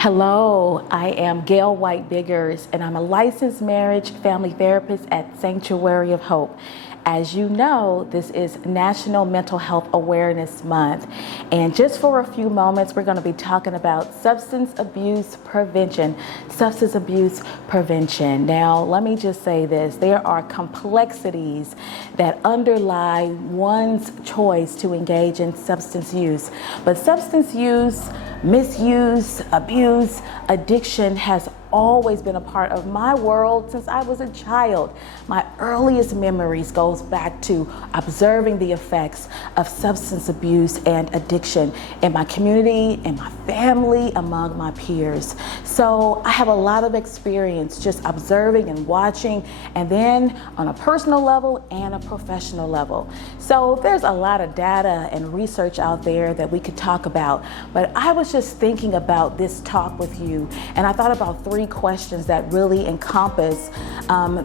Hello, I am Gail White-Biggers, and I'm a licensed marriage family therapist at Sanctuary of Hope. As you know, this is National Mental Health Awareness Month, and just for a few moments, we're going to be talking about substance abuse prevention. Substance abuse prevention. Now, let me just say this. There are complexities that underlie one's choice to engage in substance use, but substance use, misuse, abuse, addiction has always been a part of my world since I was a child. My earliest memories goes back to observing the effects of substance abuse and addiction in my community, in my family, among my peers. So I have a lot of experience just observing and watching, and then on a personal level and a professional level. So there's a lot of data and research out there that we could talk about, but I was just thinking about this talk with you, and I thought about three questions that really encompass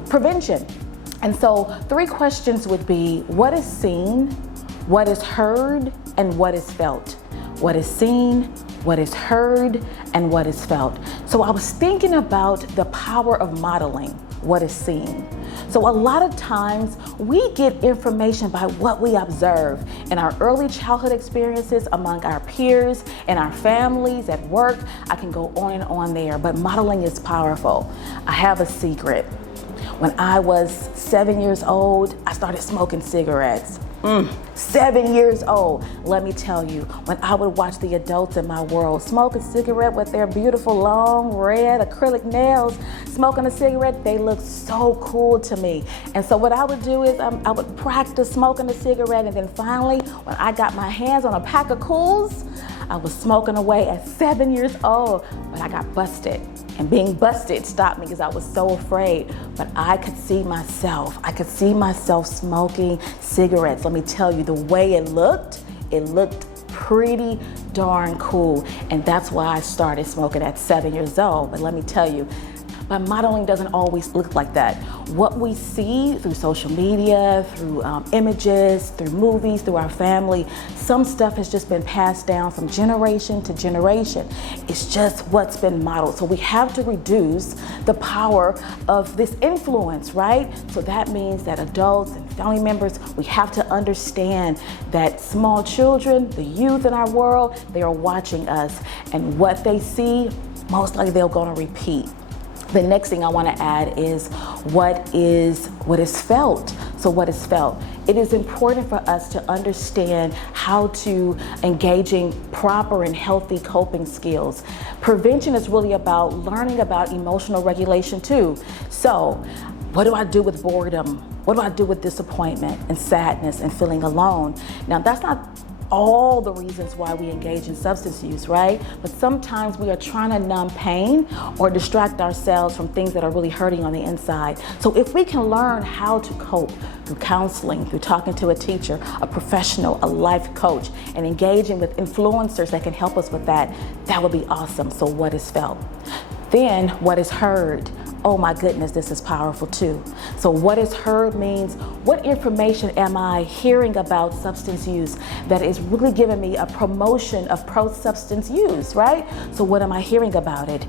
prevention. And so 3 questions would be: what is seen, what is heard, and what is felt? What is seen, what is heard, and what is felt. So I was thinking about the power of modeling what is seen. So a lot of times we get information by what we observe in our early childhood experiences, among our peers, in our families, at work. I can go on and on there, but modeling is powerful. I have a secret. When I was 7 years old, I started smoking cigarettes. 7 years old. Let me tell you, when I would watch the adults in my world smoke a cigarette with their beautiful long red acrylic nails, smoking a cigarette, they looked so cool to me. And so what I would do is I would practice smoking a cigarette, and then finally, when I got my hands on a pack of Cools, I was smoking away at 7 years old, but I got busted. And being busted stopped me because I was so afraid. But I could see myself. I could see myself smoking cigarettes. Let me tell you, the way it looked pretty darn cool. And that's why I started smoking at 7 years old. But let me tell you, but modeling doesn't always look like that. What we see through social media, through images, through movies, through our family, some stuff has just been passed down from generation to generation. It's just what's been modeled. So we have to reduce the power of this influence, right? So that means that adults and family members, we have to understand that small children, the youth in our world, they are watching us, and what they see, most likely they're gonna repeat. The next thing I want to add is what is felt. So what is felt? It is important for us to understand how to engage in proper and healthy coping skills. Prevention is really about learning about emotional regulation too. So what do I do with boredom? What do I do with disappointment and sadness and feeling alone? Now, that's not all the reasons why we engage in substance use, right? But sometimes we are trying to numb pain or distract ourselves from things that are really hurting on the inside. So if we can learn how to cope through counseling, through talking to a teacher, a professional, a life coach, and engaging with influencers that can help us with that, that would be awesome. So what is felt? Then what is heard? Oh my goodness, this is powerful too. So what is heard means, what information am I hearing about substance use that is really giving me a promotion of pro-substance use, right? So what am I hearing about it?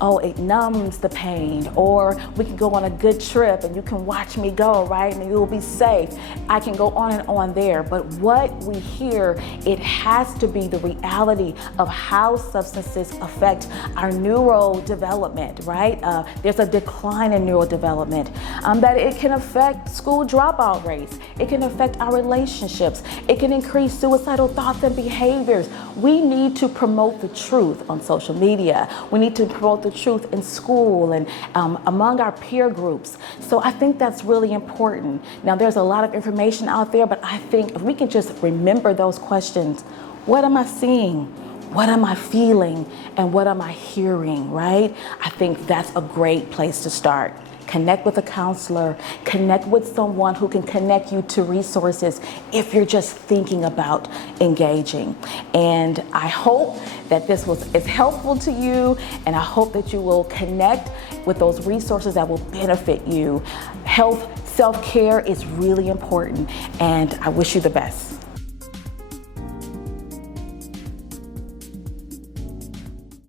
Oh, it numbs the pain, or we can go on a good trip and you can watch me go, right? And you'll be safe. I can go on and on there, but what we hear, it has to be the reality of how substances affect our neurodevelopment, right? There's a decline in neurodevelopment, that it can affect school dropout rates. It can affect our relationships. It can increase suicidal thoughts and behaviors. We need to promote the truth on social media. We need to promote the truth in school and among our peer groups. So I think that's really important. Now, there's a lot of information out there, but I think if we can just remember those questions: what am I seeing? What am I feeling? And what am I hearing, right? I think that's a great place to start. Connect with a counselor, connect with someone who can connect you to resources if you're just thinking about engaging. And I hope that this is helpful to you, and I hope that you will connect with those resources that will benefit you. Health, self-care is really important, and I wish you the best.